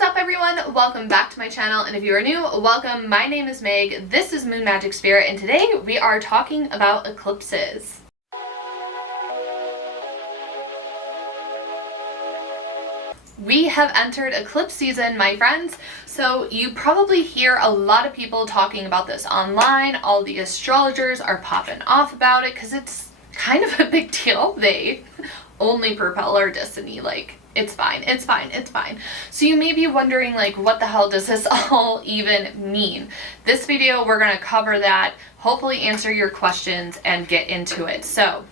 What is up, everyone? Welcome back to my channel, and if you are new, welcome. My name is Meg, this is Moon Magic Spirit, and today we are talking about eclipses. We have entered eclipse season, my friends, so you probably hear a lot of people talking about this online. All the astrologers are popping off about it because it's kind of a big deal. They only propel our destiny, like, it's fine, it's fine, it's fine. So you may be wondering, like, what the hell does this all even mean? This video, we're going to cover that, hopefully answer your questions and get into it. So,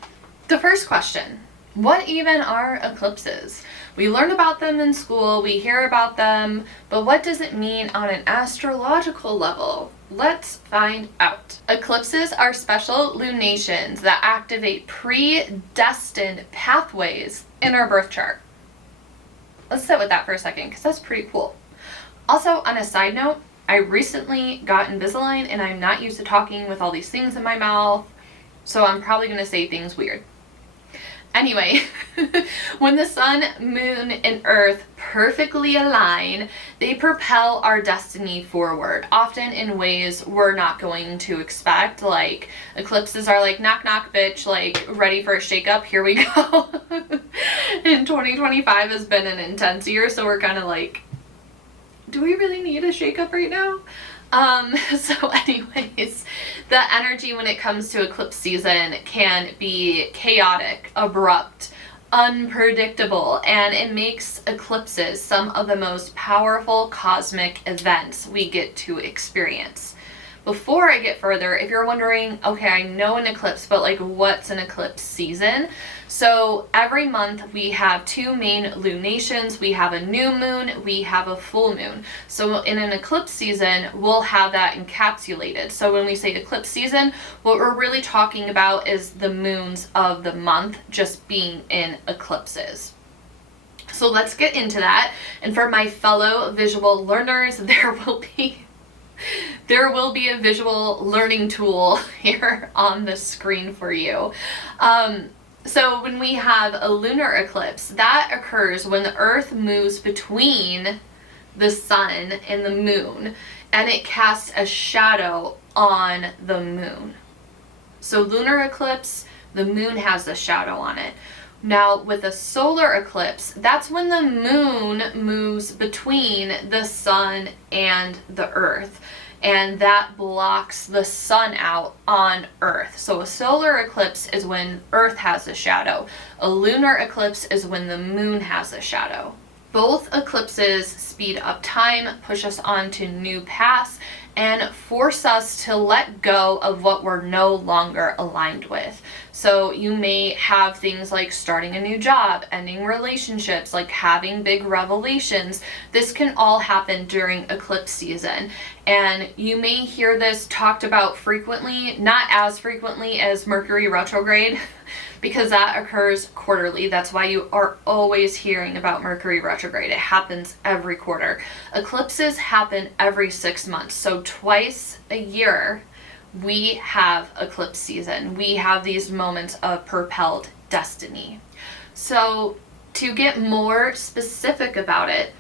the first question, what even are eclipses? We learn about them in school, we hear about them, but what does it mean on an astrological level? Let's find out. Eclipses are special lunations that activate predestined pathways in our birth chart. Let's sit with that for a second because that's pretty cool. Also, on a side note, I recently got Invisalign and I'm not used to talking with all these things in my mouth, so I'm probably going to say things weird. Anyway, when the sun, moon, and earth perfectly align, they propel our destiny forward, often in ways we're not going to expect. Like, eclipses are like, knock knock bitch, like, ready for a shakeup, here we go. And 2025 has been an intense year, so we're kind of like, do we really need a shakeup right now? So anyways, the energy when it comes to eclipse season can be chaotic, abrupt, unpredictable, and it makes eclipses some of the most powerful cosmic events we get to experience. Before I get further, if you're wondering, okay, I know an eclipse, but like, what's an eclipse season? So every month we have two main lunations. We have a new moon, we have a full moon. So in an eclipse season, we'll have that encapsulated. So when we say eclipse season, what we're really talking about is the moons of the month just being in eclipses. So let's get into that. And for my fellow visual learners, there will be a visual learning tool here on the screen for you. So when we have a lunar eclipse, that occurs when the earth moves between the sun and the moon, and it casts a shadow on the moon. So lunar eclipse, the moon has a shadow on it. Now with a solar eclipse, that's when the moon moves between the sun and the earth, and that blocks the sun out on Earth. So a solar eclipse is when Earth has a shadow. A lunar eclipse is when the moon has a shadow. Both eclipses speed up time, push us onto new paths, and force us to let go of what we're no longer aligned with. So you may have things like starting a new job, ending relationships, like having big revelations. This can all happen during eclipse season. And you may hear this talked about frequently, not as frequently as Mercury retrograde, because that occurs quarterly. That's why you are always hearing about Mercury retrograde. It happens every quarter. Eclipses happen every 6 months. So twice a year, we have eclipse season. We have these moments of propelled destiny. So to get more specific about it,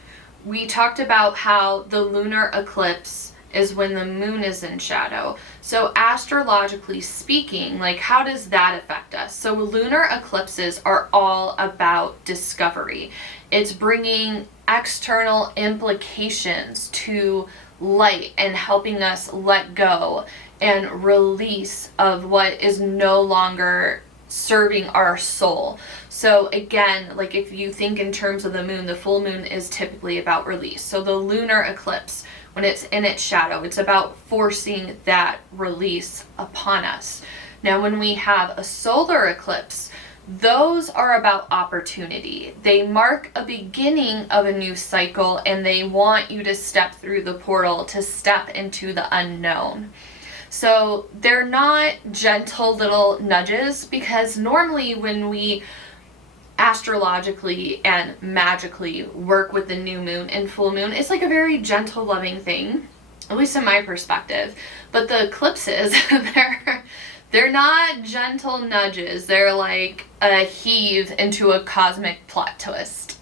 we talked about how the lunar eclipse is when the moon is in shadow. So astrologically speaking, like, how does that affect us? So lunar eclipses are all about discovery. It's bringing external implications to light and helping us let go and release of what is no longer serving our soul. So again, like, if you think in terms of the moon, the full moon is typically about release. So the lunar eclipse, when it's in its shadow, it's about forcing that release upon us. Now, when we have a solar eclipse, those are about opportunity. They mark a beginning of a new cycle, and they want you to step through the portal, to step into the unknown. So they're not gentle little nudges, because normally when we astrologically and magically work with the new moon and full moon, it's like a very gentle, loving thing, at least in my perspective. But the eclipses, they're not gentle nudges. They're like a heave into a cosmic plot twist.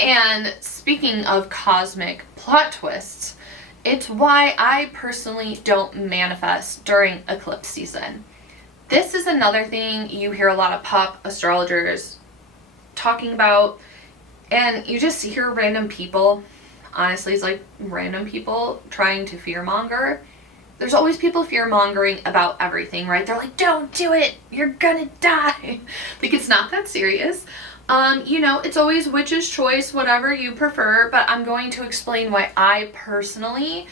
And speaking of cosmic plot twists, it's why I personally don't manifest during eclipse season. This is another thing you hear a lot of pop astrologers talking about, and you just hear random people, honestly, it's like random people trying to fearmonger. There's always people fear-mongering about everything, right? They're like, don't do it, you're gonna die. Like, it's not that serious. It's always witch's choice, whatever you prefer, but I'm going to explain why I personally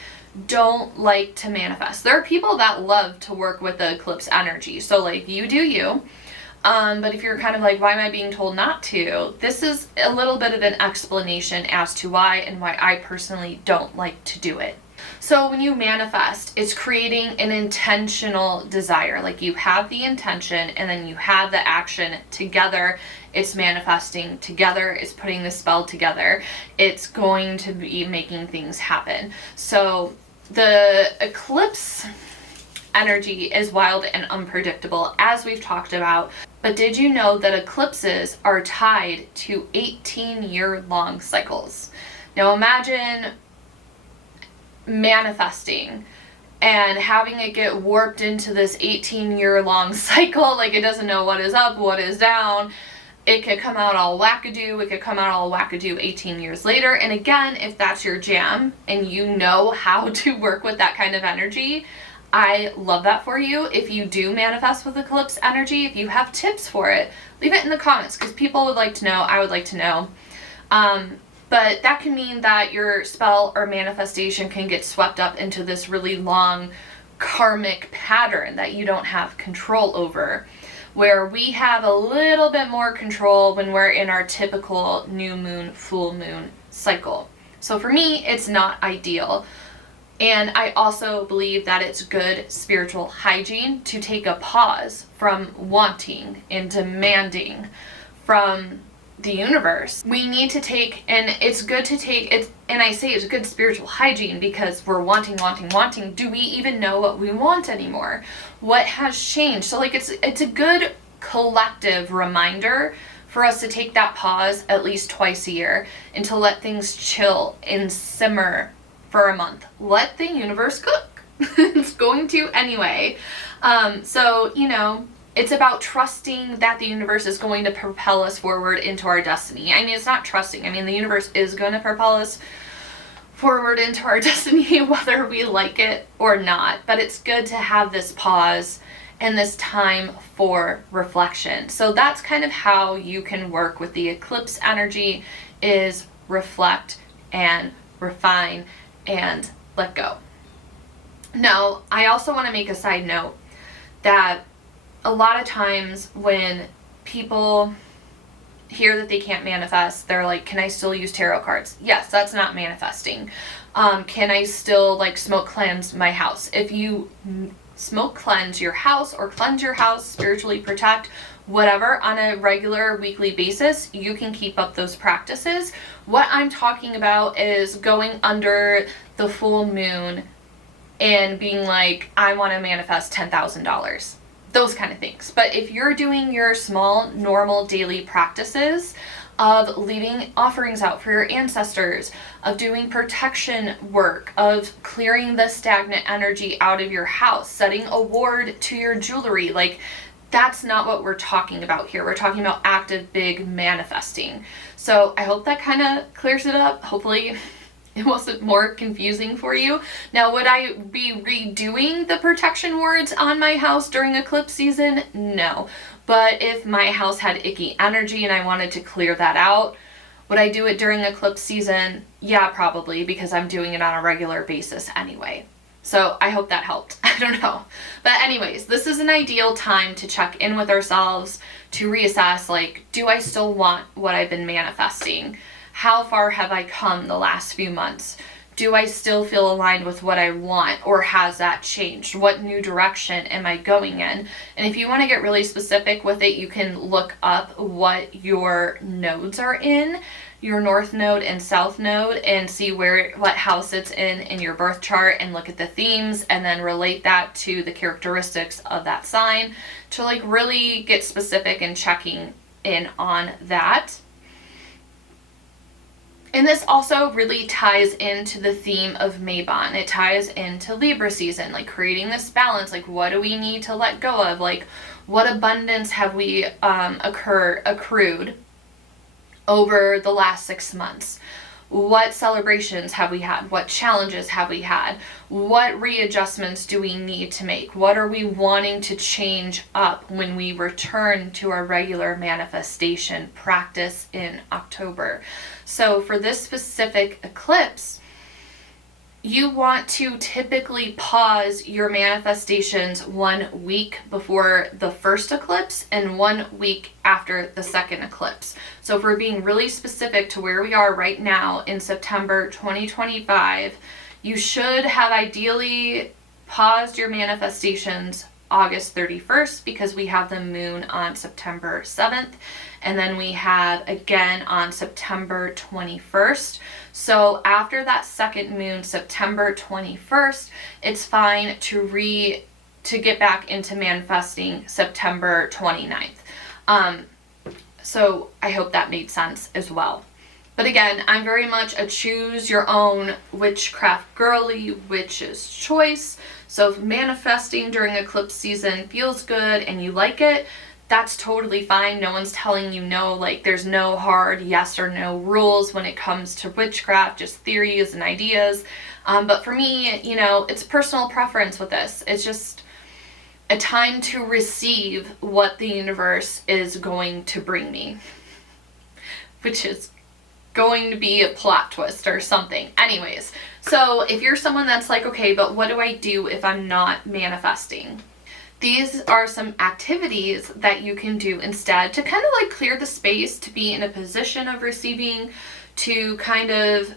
don't like to manifest. There are people that love to work with the eclipse energy, so like, you do you. But if you're kind of like, why am I being told not to? This is a little bit of an explanation as to why and why I personally don't like to do it. So when you manifest, it's creating an intentional desire. Like, you have the intention and then you have the action together. It's manifesting together. It's putting the spell together. It's going to be making things happen. So the eclipse energy is wild and unpredictable, as we've talked about. But did you know that eclipses are tied to 18-year-long cycles? Now imagine manifesting and having it get warped into this 18-year-long cycle. Like, it doesn't know what is up, what is down. It could come out all wackadoo. It could come out all wackadoo 18 years later. And again, if that's your jam and you know how to work with that kind of energy, I love that for you. If you do manifest with eclipse energy, if you have tips for it, leave it in the comments, because people would like to know. I would like to know. But that can mean that your spell or manifestation can get swept up into this really long karmic pattern that you don't have control over, where we have a little bit more control when we're in our typical new moon, full moon cycle. So for me, it's not ideal. And I also believe that it's good spiritual hygiene to take a pause from wanting and demanding from the universe. We need to take, and it's good to take it, and I say it's good spiritual hygiene because we're wanting. Do we even know what we want anymore? What has changed? So like, it's a good collective reminder for us to take that pause at least twice a year and to let things chill and simmer for a month. Let the universe cook. It's going to anyway. So it's about trusting that the universe is going to propel us forward into our destiny. I mean, it's not trusting. I mean, the universe is going to propel us forward into our destiny, whether we like it or not. But it's good to have this pause and this time for reflection. So that's kind of how you can work with the eclipse energy, is reflect and refine and let go. Now, I also want to make a side note that a lot of times when people hear that they can't manifest, they're like, can I still use tarot cards? Yes, that's not manifesting. Can I still like smoke cleanse my house? If you smoke cleanse your house or cleanse your house, spiritually protect, whatever, on a regular weekly basis, you can keep up those practices. What I'm talking about is going under the full moon and being like, I want to manifest $10,000. Those kind of things. But if you're doing your small, normal daily practices of leaving offerings out for your ancestors, of doing protection work, of clearing the stagnant energy out of your house, setting a ward to your jewelry, like, that's not what we're talking about here. We're talking about active, big manifesting. So I hope that kind of clears it up. Hopefully it wasn't more confusing for you. Now, would I be redoing the protection wards on my house during eclipse season? No. But if my house had icky energy and I wanted to clear that out, would I do it during eclipse season? Yeah, probably, because I'm doing it on a regular basis anyway. So I hope that helped. I don't know. But anyways, this is an ideal time to check in with ourselves, to reassess, like, do I still want what I've been manifesting? How far have I come the last few months? Do I still feel aligned with what I want, or has that changed? What new direction am I going in? And if you want to get really specific with it, you can look up what your nodes are in, your north node and south node, and see what house it's in your birth chart, and look at the themes and then relate that to the characteristics of that sign to like really get specific and checking in on that. And this also really ties into the theme of Mabon. It ties into Libra season, like creating this balance. Like, what do we need to let go of? Like, what abundance have we accrued over the last 6 months? What celebrations have we had? What challenges have we had? What readjustments do we need to make? What are we wanting to change up when we return to our regular manifestation practice in October? So for this specific eclipse, you want to typically pause your manifestations 1 week before the first eclipse and 1 week after the second eclipse. So if we're being really specific to where we are right now in September 2025, you should have ideally paused your manifestations August 31st, because we have the moon on September 7th, and then we have again on September 21st. So after that second moon, September 21st, it's fine to get back into manifesting September 29th. So I hope that made sense as well. But again, I'm very much a choose your own witchcraft girly, witch's choice. So if manifesting during eclipse season feels good and you like it, that's totally fine. No one's telling you no. Like, there's no hard yes or no rules when it comes to witchcraft, just theories and ideas. But for me, you know, it's personal preference with this. It's just a time to receive what the universe is going to bring me, which is going to be a plot twist or something. Anyways, so if you're someone that's like, okay, but what do I do if I'm not manifesting? These are some activities that you can do instead to kind of like clear the space, to be in a position of receiving, to kind of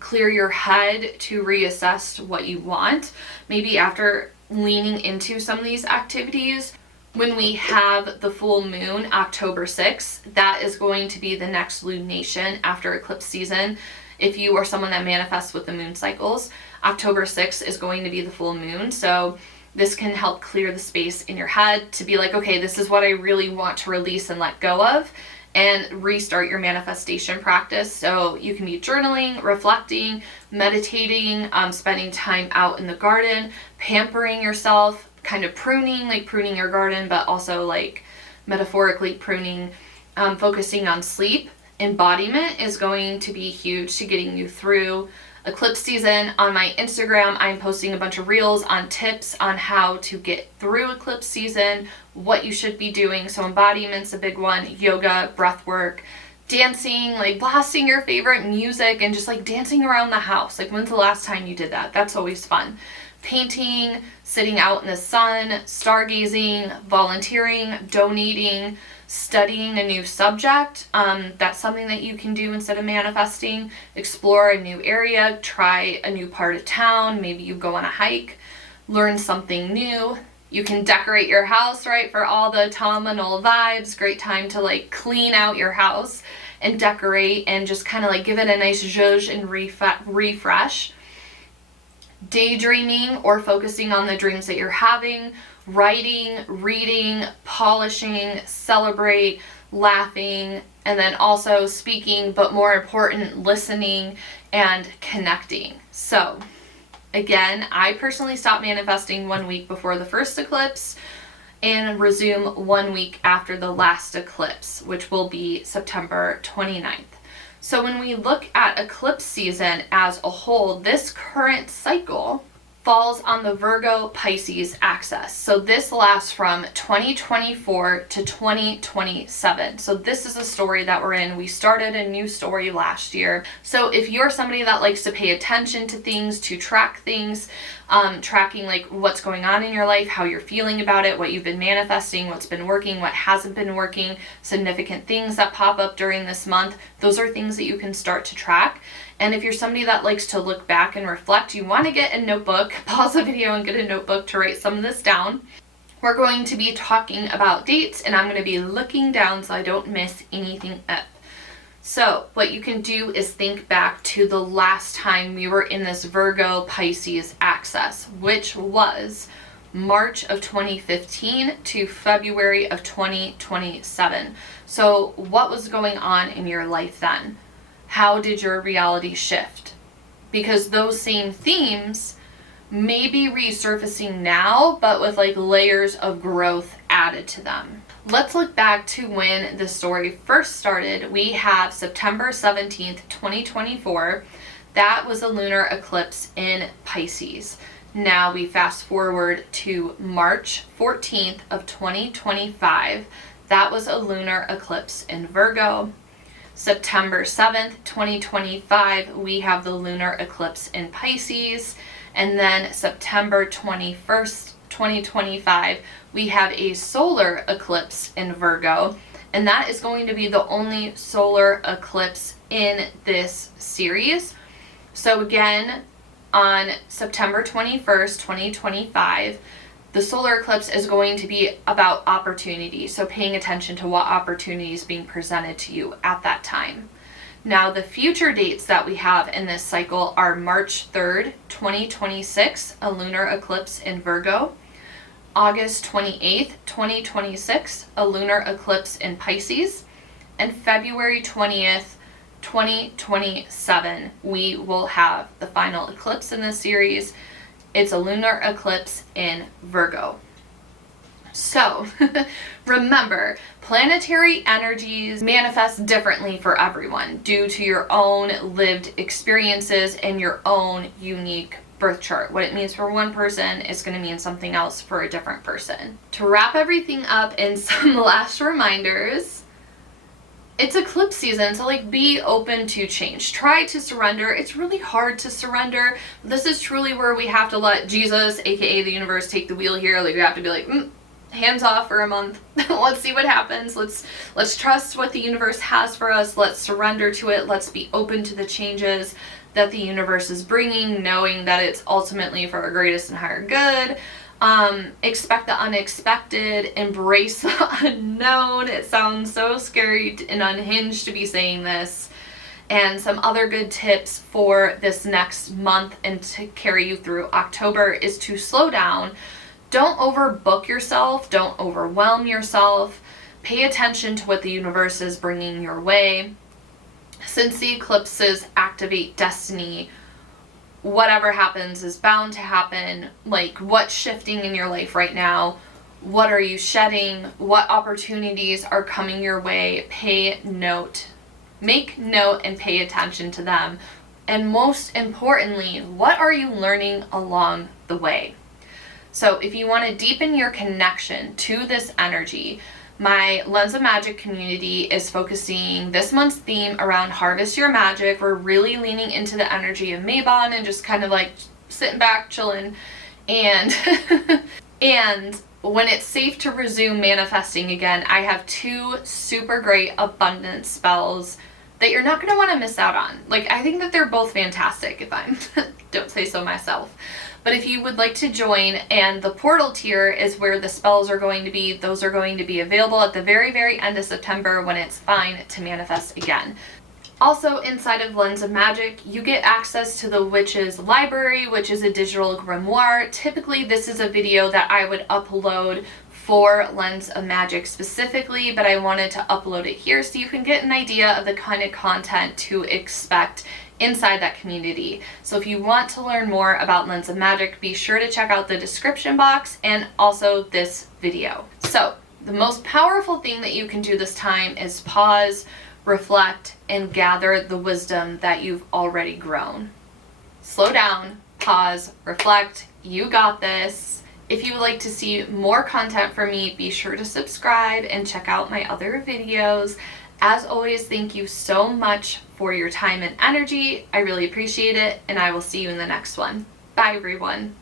clear your head, to reassess what you want. Maybe after leaning into some of these activities, when we have the full moon, October 6th, that is going to be the next lunation after eclipse season. If you are someone that manifests with the moon cycles, October 6th is going to be the full moon. So this can help clear the space in your head to be like, okay, this is what I really want to release and let go of, and restart your manifestation practice. So you can be journaling, reflecting, meditating, spending time out in the garden, pampering yourself, kind of pruning, like pruning your garden, but also like metaphorically pruning, focusing on sleep. Embodiment is going to be huge to getting you through eclipse season. On my Instagram, I'm posting a bunch of reels on tips on how to get through eclipse season, what you should be doing. So embodiment's a big one, yoga, breath work, dancing, like blasting your favorite music and just like dancing around the house. Like, when's the last time you did that? That's always fun. Painting, sitting out in the sun, stargazing, volunteering, donating, studying a new subject. That's something that you can do instead of manifesting. Explore a new area, try a new part of town. Maybe you go on a hike, learn something new. You can decorate your house, right, for all the autumnal vibes. Great time to like clean out your house and decorate and just kind of like give it a nice zhuzh and refresh. Daydreaming or focusing on the dreams that you're having, writing, reading, polishing, celebrate, laughing, and then also speaking, but more important, listening and connecting. So again, I personally stopped manifesting 1 week before the first eclipse and resume 1 week after the last eclipse, which will be September 29th. So when we look at eclipse season as a whole, this current cycle falls on the Virgo Pisces axis. So this lasts from 2024 to 2027. So this is a story that we're in. We started a new story last year. So if you're somebody that likes to pay attention to things, to track things, tracking like what's going on in your life, how you're feeling about it, what you've been manifesting, what's been working, what hasn't been working, significant things that pop up during this month, those are things that you can start to track. And if you're somebody that likes to look back and reflect, you want to get a notebook, pause the video and get a notebook to write some of this down. We're going to be talking about dates, and I'm going to be looking down so I don't miss anything up. So what you can do is think back to the last time we were in this Virgo Pisces axis, which was March of 2015 to February of 2027. So what was going on in your life then? how did your reality shift? Because those same themes may be resurfacing now, but with like layers of growth added to them. Let's look back to when the story first started. We have September 17th, 2024. That was a lunar eclipse in Pisces. Now we fast forward to March 14th of 2025. That was a lunar eclipse in Virgo. September 7th, 2025, we have the lunar eclipse in Pisces. And then September 21st, 2025, we have a solar eclipse in Virgo. And that is going to be the only solar eclipse in this series. So again, on September 21st, 2025, the solar eclipse is going to be about opportunity. So paying attention to what opportunity is being presented to you at that time. Now, the future dates that we have in this cycle are March 3rd, 2026, a lunar eclipse in Virgo. August 28th, 2026, a lunar eclipse in Pisces. And February 20th, 2027, we will have the final eclipse in this series. It's a lunar eclipse in Virgo. So, remember, planetary energies manifest differently for everyone due to your own lived experiences and your own unique birth chart. What it means for one person is going to mean something else for a different person. To wrap everything up in some last reminders, it's eclipse season, so like be open to change. Try to surrender. It's really hard to surrender. This is truly where we have to let Jesus, aka the universe, take the wheel here. Like we have to be like, hands off for a month. Let's see what happens. Let's trust what the universe has for us. Let's surrender to it. Let's be open to the changes that the universe is bringing, knowing that it's ultimately for our greatest and higher good. Expect the unexpected, embrace the unknown. It sounds so scary and unhinged to be saying this. And some other good tips for this next month and to carry you through October is to slow down. Don't overbook yourself. Don't overwhelm yourself. Pay attention to what the universe is bringing your way. Since the eclipses activate destiny, whatever happens is bound to happen. Like, what's shifting in your life right now? What are you shedding? What opportunities are coming your way? Make note and pay attention to them. And most importantly, what are you learning along the way? So if you want to deepen your connection to this energy, my Lens of Magic community is focusing this month's theme around Harvest Your Magic. We're really leaning into the energy of Mabon and just kind of like sitting back, chilling. And, and when it's safe to resume manifesting again, I have 2 super great abundance spells that you're not going to want to miss out on. Like, I think that they're both fantastic if I don't say so myself. But if you would like to join, and the portal tier is where the spells are going to be, those are going to be available at the very, very end of September when it's fine to manifest again. Also, inside of Lens of Magic, you get access to the Witch's Library, which is a digital grimoire. Typically, this is a video that I would upload for Lens of Magic specifically, but I wanted to upload it here so you can get an idea of the kind of content to expect inside that community. So if you want to learn more about Lens of Magic, be sure to check out the description box and also this video. So the most powerful thing that you can do this time is pause, reflect, and gather the wisdom that you've already grown. Slow down, pause, reflect. You got this. If you would like to see more content from me, be sure to subscribe and check out my other videos. As always, thank you so much for your time and energy. I really appreciate it, and I will see you in the next one. Bye, everyone.